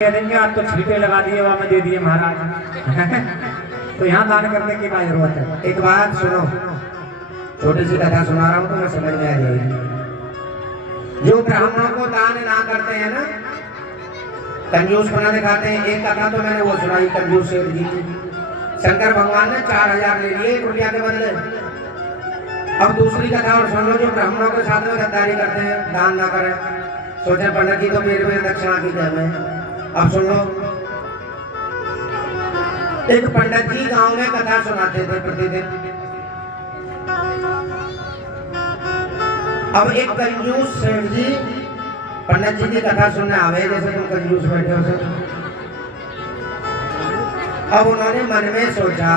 कह देंगे आप तो छींटे लगा दिए वहां में दे दिए महाराज। तो यहाँ दान करने की क्या जरूरत है। एक बात सुनो, छोटी सी कथा सुना रहा हूँ तो मैं समझ में आ जाएगी। जो ब्राह्मणों को दान ना करते हैं ना, कंजूस बना दिखाते हैं। एक कथा तो मैंने वो सुनाई कंजूस सेठ जी की। शंकर भगवान ने 4000 ले लिए 1 रुपया के बदले। अब दूसरी कथा और सुन लो, जो ब्राह्मणों के साथ में गद्दारी करते हैं, दान ना करें। सोचे पंडित जी तो मेरे दक्षिणा की हमें। अब सुन लो, एक पंडित जी गांव में कथा सुनाते थे प्रतिदिन। अब एक कंजूस सेठ जी पंडित जी की कथा सुनने आवे, जैसे तुम कंजूस बैठे हो। अब उन्होंने मन में सोचा,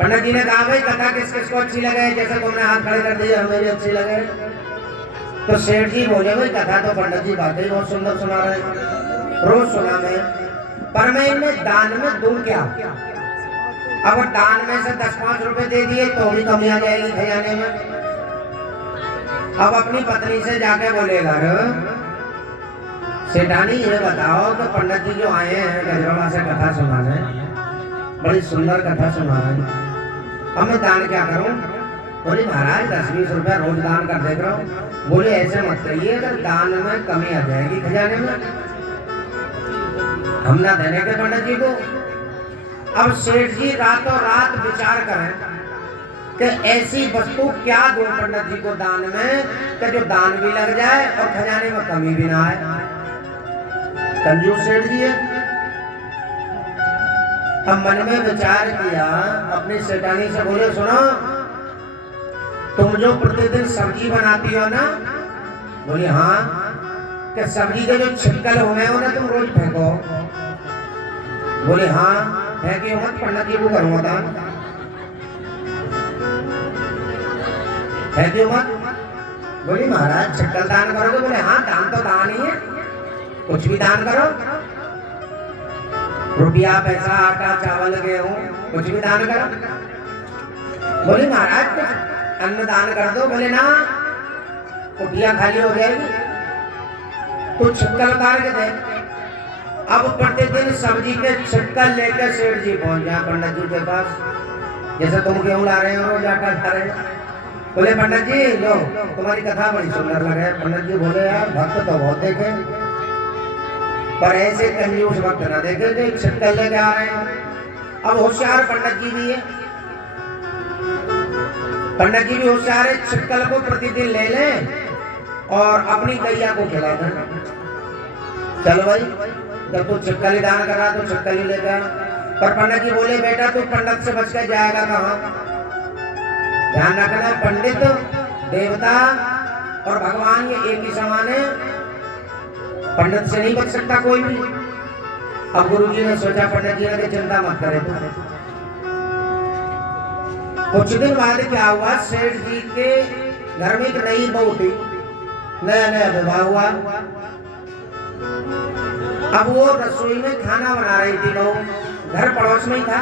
पंडित जी ने कहा भाई कथा किस किस को अच्छी लगे, जैसे तुमने हाथ खड़े कर दिए हमें भी अच्छी लगे। तो सेठ जी बोले भाई कथा तो पंडित जी बातें बहुत सुंदर सुना रहे, रोज सुना मैं, पर मैं इनमें दान में दूं क्या। अब दान में से 10-5 रुपए दे दिए तो भी कमी आ जाएगी खजाने में। अब अपनी पत्नी से जाके बोलेगा, सेठानी ये बताओ कि पंडित जी जो आए हैं गजरौला से कथा सुनाने, बड़ी सुंदर कथा सुना रहे हैं, अब मैं दान क्या करूं। बोली महाराज 10-20 रुपया रोज दान कर देख रहा हूँ। बोले ऐसे मत कहिए, अगर दान में कमी आ जाएगी खजाने में, हम ना देने के पंडित जी को। अब सेठ जी रातों रात विचार करें कि ऐसी वस्तु क्या दूं पंडित जी को दान में कि जो दान भी लग जाए और खजाने में कमी भी ना आए। कंजूस सेठ जी है। अब मन में विचार किया, अपनी सेठानी से बोले सुनो, तुम जो प्रतिदिन सब्जी बनाती हो ना। बोली हाँ, कि सब्जी के जो छिलकल हुए हो ना तुम रोज फेंको। बोले हाँ, फेंके मत, पंडित जी को करूंगा दान, फेंके मत। बोली महाराज छिलकल दान करोगे। बोले हाँ, दान तो दान ही है, कुछ भी दान करो, रुपया पैसा आटा चावल गेहूं कुछ भी दान करो। बोले महाराज कुछ अन्न दान कर दो। बोले ना, कुटिया खाली हो जाएगी, तो छिलकल उतार के दे। अब प्रतिदिन सब्जी के छिलकल लेकर सेठ जी पहुंच गया पंडित जी के पास, जैसे तुम गेहूं ला रहे हो रोज आटा खा रहे हो। बोले पंडित जी लो, तुम्हारी कथा बड़ी सुंदर लगे। पंडित जी बोले यार भक्त तो बहुत देखे, पर ऐसे कंजूस भक्त न देखे जो छिलकल लेके आ रहे हैं। अब होशियार पंडित जी भी है, पंडित जी भी होशियार है, छिलकल को प्रतिदिन ले ले और अपनी गैया को खिला दे। चलो भाई, जब तू छिलकल ही दान कर रहा तो छिलकल ही लेकर आना। पर पंडित जी बोले बेटा तू पंडित से बच कर जाएगा कहाँ। ध्यान रखना, पंडित देवता और भगवान ये एक ही समान है, पंडित से नहीं बच सकता कोई भी। अब गुरु जी ने सोचा, पंडित जी ने चिंता मत करे। कुछ दिन बाद क्या हुआ, सेठ जी के घर में एक नई बहू थी, नया नया विवाह हुआ। अब वो रसोई में खाना बना रही थी बहू, घर पड़ोस में ही था।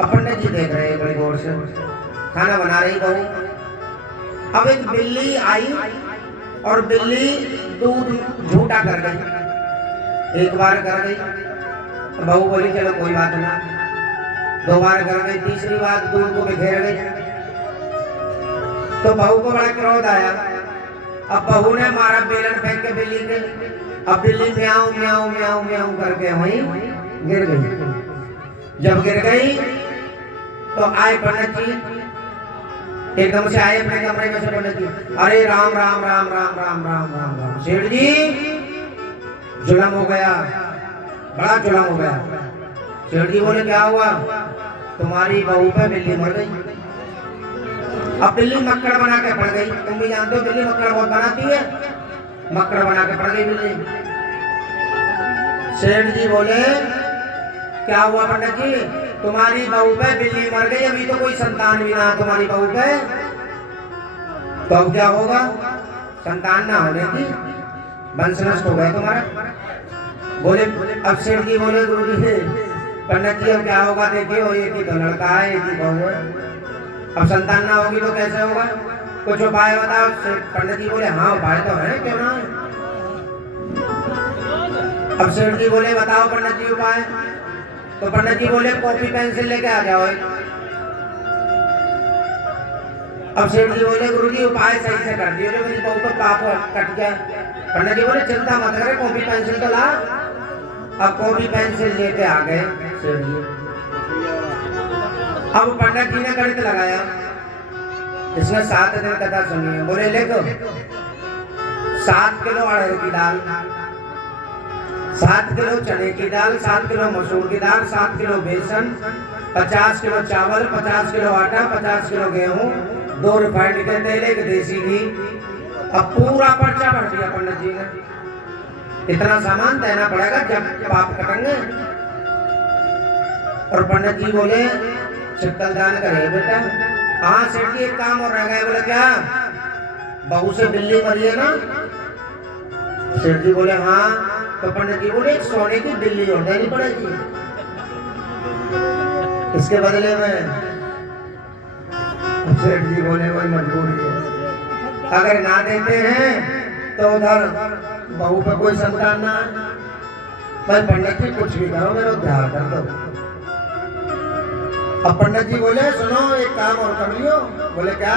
अब पंडित जी देख रहे हैं बड़ी गौर से, खाना बना रही बहू। अब एक बिल्ली आई और बिल्ली दूध झूठा कर गई। एक बार कर गई तो बहू बोली चलो कोई बात ना, 2 बार कर गई, तीसरी बार दूध को बिखेर गई तो बहू को बड़ा क्रोध आया। अब बहू ने मारा बेलन फेंक के बिल्ली के। अब बिल्ली म्याऊं म्याऊं म्याऊं म्याऊं करके वहीं गिर गई। जब गिर गई तो आए पंडित जी, एकदम से आए अपने कमरे में से पंडित जी, अरे राम राम राम राम राम राम राम राम। सेठ जी जुलम हो गया, बड़ा जुलम हो गया। सेठ जी बोले क्या हुआ। तुम्हारी बहू पे बिल्ली मर गई। अब बिल्ली मक्कड़ बना के पड़ गई। तुम भी जानते हो बिल्ली मक्कड़ बहुत बनाती है, मक्कड़ बना के पड़ गई बिल्ली। सेठ जी बोले क्या हुआ पंडित जी, तुम्हारी बहू पे बिल्ली मर गई, अभी तो कोई संतान भी ना तुम्हारी बहू पे, तो अब क्या होगा। संतान ना होने की वंश नष्ट हो गया तुम्हारा। बोले अब सेठ जी बोले गुरु जी पंडित जी अब क्या होगा, देखिए एक ही तो लड़का है, एक ही बहू है, अब संतान ना होगी तो कैसे होगा, कुछ उपाय बताओ। पंडित जी बोले हाँ उपाय तो है, क्यों ना है। अब सेठ जी बोले बताओ पंडित जी उपाय। तो पंडित जी बोले कॉपी पेंसिल लेके आ जाओ। अब सेठ जी बोले गुरु जी उपाय सही से कर दियो, मेरी बहू तो पाप कट गया। पंडित जी बोले चिंता मत करे, कॉपी पेंसिल तो ला। अब कॉपी पेंसिल लेके आ गए सेठ जी। अब पंडित जी ने गणित लगाया, इसमें 7 दिन कथा सुनी है। बोले ले तो 7 किलो अरहर की दाल, 7 किलो चने की दाल, 7 किलो मसूर की दाल, 7 किलो बेसन, 50 किलो चावल, 50 किलो आटा, 50 किलो गेहूं, 2 रिफाइंड के तेल, 1 देसी घी। अब पूरा पर्चा भर दिया पंडित जी ने। इतना सामान देना पड़ेगा जब पाप कटेंगे। और पंडित जी बोले चित्तल दान करे बेटा। हाँ सेठ जी एक काम और रह गया। बोले क्या? बहू से बिल्ली मरी है ना? सेठ जी बोले हाँ। तो पंडित जी बोले एक सोने की बिल्ली और देनी पड़ेगी, इसके बदले में। सेठ जी बोले वही मजबूरी है, अगर ना देते हैं तो उधर बहू पे कोई संतान ना है। भाई पंडित जी कुछ भी करो, मेरा उद्धार कर दो। अब पंडित जी बोले सुनो एक काम और कर लियो। बोले क्या?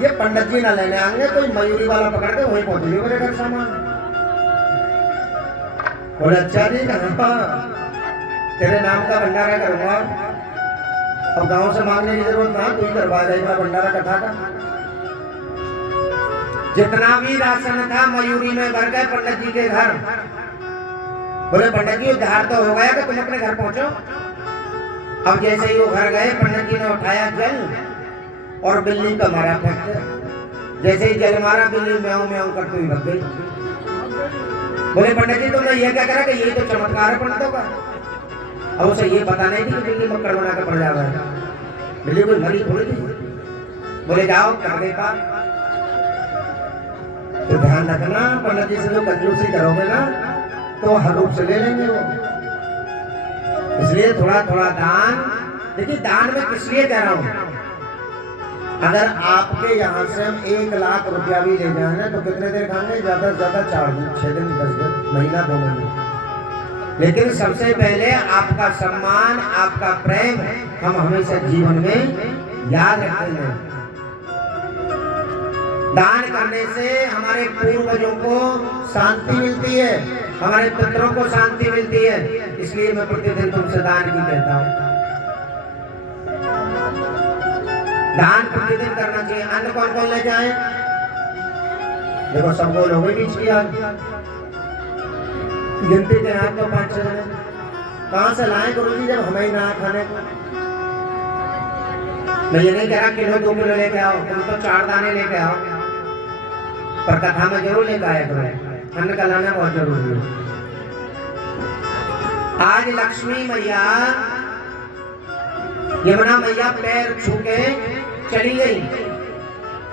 ये पंडित जी ना लेने आएंगे, कोई मयूरी वाला पकड़ के वहीं पहुंच लियो मेरे घर सामान। बोले अच्छा जी तेरे नाम का भंडारा करूंगा। अब गांव से मांगने की जरूरत ना, तू ही करवा देगा भंडारा कथा का। जितना भी राशन था मयूरी में भर गए पंडित जी के घर। बोले पंडित जी उद्धार तो हो गया कि तुम अपने घर पहुंचो। अब जैसे ही वो घर गए पंडित जी ने उठाया जल और बिल्ली का मारा फेंक दिया। जैसे ही जल मारा बिल्ली म्याऊं म्याऊं करती हुई भग गई। बोले पंडित जी तुमने ये क्या करा कि यही तो चमत्कार है पंडितों का। अब उसे ये पता नहीं थी कि बिल्ली मक्कड़ बना कर पड़ जावा है। बिल्ली कोई मरी थोड़ी थी। बोले जाओ कर गई पाप। तो ध्यान रखना पंडित जी से जो कंजूसी करोगे ना तो हर रूप से ले लेंगे वो। इसलिए थोड़ा थोड़ा दान। देखिए दान में किस लिए कह रहा हूं, अगर आपके यहाँ से हम 1 लाख रुपया भी ले जाए ना तो कितने देर खाएंगे? ज्यादा से ज्यादा 4 दिन, 6 दिन, 10 दिन, महीना, 2 महीने। लेकिन सबसे पहले आपका सम्मान, आपका प्रेम हम हमेशा जीवन में याद रखेंगे। दान करने से हमारे पूर्वजों को शांति मिलती है, हमारे पितरों को शांति मिलती है। इसलिए मैं प्रतिदिन तुमसे दान की कहता हूँ। दान प्रतिदिन करना चाहिए। अन्न कौन कौन ले जाए? देखो सबको लोग बीच किया गिनती के हाथ तो 5-6 जने कहां से लाए गुरुजी जब हमें ही ना खाने को। मैं ये नहीं कह रहा किलो 2 किलो लेके आओ, तुम तो 4 दाने लेके आओ, पर कथा में जरूर लेकर आया करो। अन्न का लाना बहुत जरूरी है। आज लक्ष्मी मैया यमुना मैया पैर छू के चली गई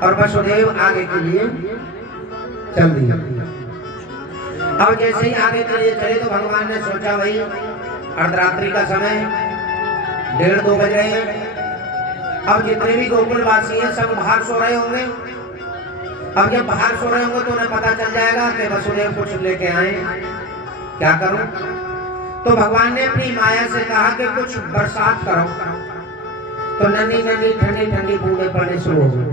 और वसुदेव आगे के लिए चल दिया। अब जैसे ही आगे के लिए चले तो भगवान ने सोचा भाई अर्धरात्रि का समय 1:30-2 बज रहे हैं। अब जितने भी गोकुलवासी हैं सब बाहर सो रहे होंगे। अब जब बाहर सो रहे होंगे तो उन्हें पता चल जाएगा कि वसुदेव कुछ लेके आए, क्या करूं? तो भगवान ने अपनी माया से कहा कि कुछ बरसात करो। तो नन्ही नन्ही ठंडी ठंडी बूंदें पड़नी शुरू हो गई।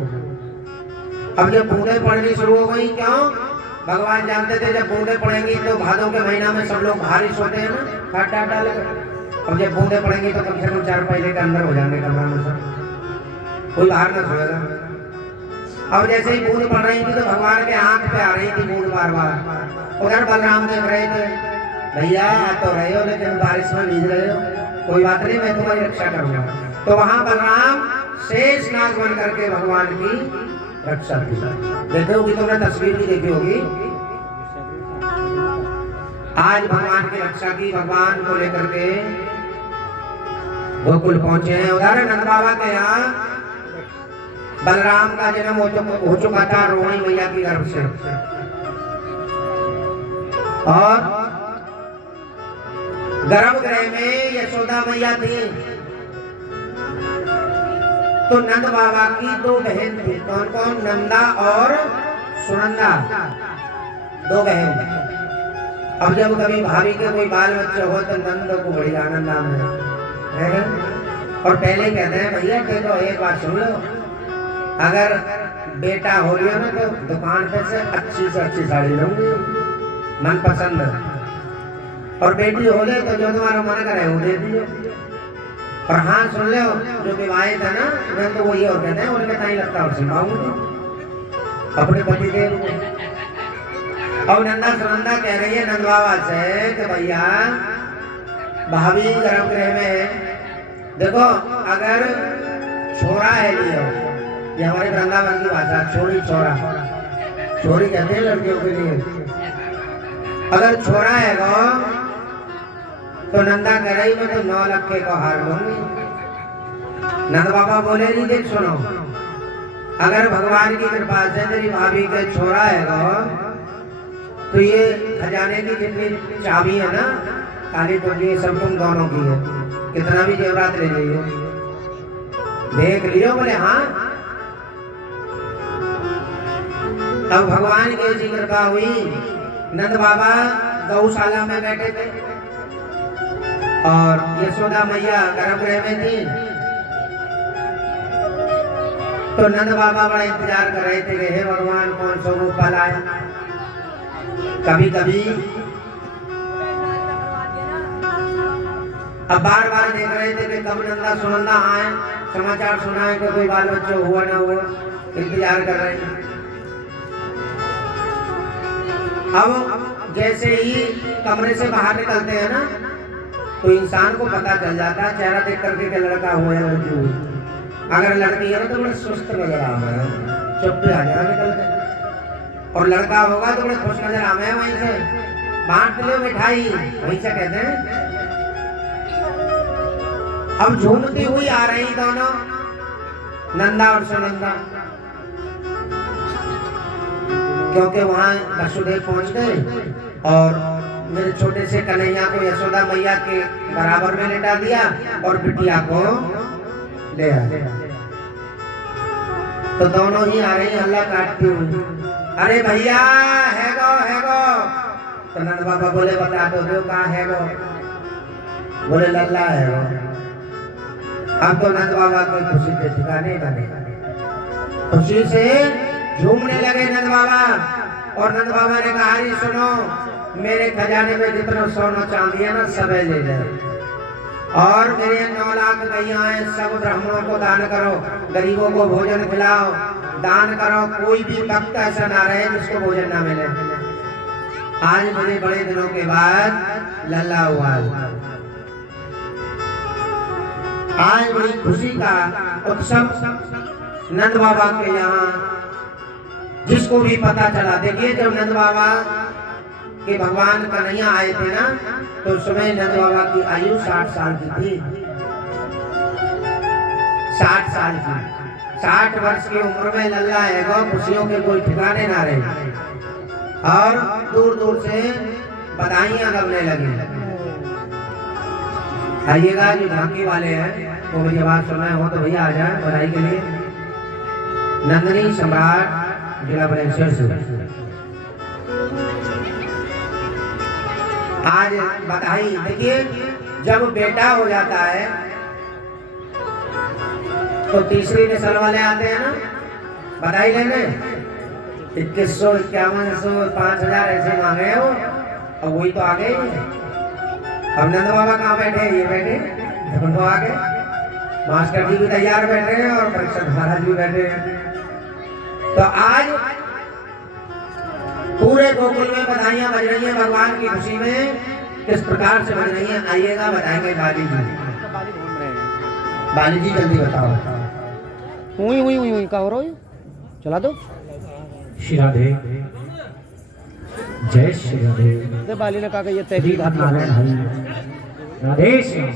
अब जब बूंदें पड़नी शुरू हो गई, क्यों? भगवान जानते थे जब बूंदें पड़ेंगी तो भादों के महीना में सब लोग बाहर ही सोते हैं ना, खाट डाल डाल कर। अब जब बूंदें पड़ेंगी तो कम से कम 4 पहले के अंदर हो जाएंगे कमरा में सब, कोई बाहर ना सोएगा। अब जैसे ही बूंद पड़ रही थी तो भगवान के आंख पे आ रही थी बूंद बार बार। उधर बलराम देख रहे थे, भैया आ तो रहे हो लेकिन बारिश में भीग रहे हो, कोई बात नहीं मैं तुम्हारी रक्षा करूंगा। तो वहां बलराम शेष नाग बन करके भगवान की रक्षा की। देखी होगी तुमने, तस्वीर भी देखी होगी। आज भगवान की रक्षा की, भगवान को लेकर के गोकुल पहुंचे हैं। उधर नंद बाबा के यहाँ बलराम का जन्म हो चुका था रोहिणी मैया की गर्भ से। और गर्भगृह में यशोदा मैया थी। तो नंद बाबा की 2 बहन थी। कौन कौन? नंदा और सुनंदा, 2 बहन। अब जब कभी भाभी के कोई बाल बच्चे हो तो नंद को बड़ी आनंद नाम है ना? और पहले कहते हैं भैया देखो एक बात सुन लो, अगर बेटा हो लिया ना तो दुकान पे से अच्छी साड़ी लूंगी मन पसंद, और बेटी हो ले तो जो तुम्हारा मन करे वो दे दियो। और हाँ सुन लो, जो विवाहित है ना मैं तो वो ये और कहते हैं उनके ताई लगता और सिलवाऊंगी अपने पति देव को। और नंदा सुनंदा कह रही है नंद बाबा से कि भैया भाभी गर्भगृह में देखो, अगर छोरा है लियो, ये हमारे वृंदावन की भाषा छोरी छोरा, छोरी कहते हैं लड़कियों के लिए, अगर छोरा है तो नंदा कह रही मैं तो 9 लाख के को हार लूंगी। नंद बाबा बोले नहीं देख सुनो, अगर भगवान की कृपा से तेरी भाभी के छोरा है तो ये खजाने की जितनी चाबी है ना, काली कुंजी, सब तुम दोनों की है, कितना भी जेवरात ले लियो, देख लियो। बोले हाँ। तब भगवान की ऐसी कृपा हुई, नंद बाबा गौशाला में बैठे थे और यशोदा मैया गर्भगृह में थी। तो नंद बाबा बड़ा इंतजार कर रहे थे कि हे भगवान कौन सा रूप लाए। कभी कभी अब बार बार देख रहे थे कि कब नंदा सुनंदा आए, समाचार सुनाए कि कोई बाल बच्चे हुआ ना हुआ, इंतजार कर रहे हैं। अब जैसे ही कमरे से बाहर निकलते हैं ना तो इंसान को पता चल जाता है चेहरा देख करके कि लड़का हुआ या लड़की हुई। अगर लड़की है तो बड़े सुस्त नजर आ रहा है, चुप्पे आ जाए निकल के, और लड़का होगा तो बड़े खुश नजर आ रहे हैं, वहीं से बांट लो मिठाई, वहीं से कहते हैं। अब झूमती हुई आ रही दोनों नंदा और सुनंदा, क्योंकि वहां वसुदेव पहुंच गए और मेरे छोटे से कन्हैया को यशोदा मैया के बराबर में लेटा दिया और बिटिया को ले आए। तो दोनों ही आ रही हल्ला काटती हुई, अरे भैया है गो। तो नंद बाबा बोले बता दो कहाँ है गो? बोले लल्ला है गो। अब तो नंद बाबा को खुशी के ठिकाने का नहीं, खुशी से झूमने लगे नंद बाबा। और नंद बाबा ने कहा अरे सुनो, मेरे खजाने में जितना सोना चांदी है ना सब ले जाओ, और मेरे 9 लाख गैया हैं, सब ब्राह्मणों को दान करो, गरीबों को भोजन खिलाओ, दान करो, कोई भी भक्त ऐसा ना रहे जिसको भोजन ना मिले। आज बड़े बड़े दिनों के बाद लल्ला हुआ, आज बड़ी खुशी का उत्सव नंद बाबा के यहाँ। जिसको भी पता चला, देखिए जब नंद बाबा के भगवान कन्हैया आए थे ना तो उस समय नंद बाबा की आयु 60 साल की थी, 60 साल की। 60 वर्ष की उम्र में लल्ला है गो, खुशियों के कोई ठिकाने ना रहे, और दूर दूर से बधाइयां लगने लगी। आइएगा जो झांकी वाले हैं वो मेरी आवाज सुनाए हो तो भैया आ जाए बधाई के लिए। नंदिनी सम्राट जिला बलेश्वर से आज बधाई। देखिए जब बेटा हो जाता है तो तीसरी नस्ल वाले आते हैं ना बधाई लेने, 2100 5100 5000 ऐसे मांगे हो, और वही तो आ गए। अब नंद बाबा कहाँ बैठे? ये बैठे, तो आ गए। मास्टर जी भी तैयार बैठे हैं और परीक्षक महाराज भी बैठे हैं। तो आज पूरे गोकुल में बधाइयां बज रही हैं भगवान की खुशी में। किस प्रकार से बज रही हैं आइएगा बताएंगे बाली जी। बाली जी जल्दी बताओ। हुई का हो रहा है, चला दो। श्री राधे, जय श्री राधे। बाली ने कहा कि ये तहरीर राधे श्याम।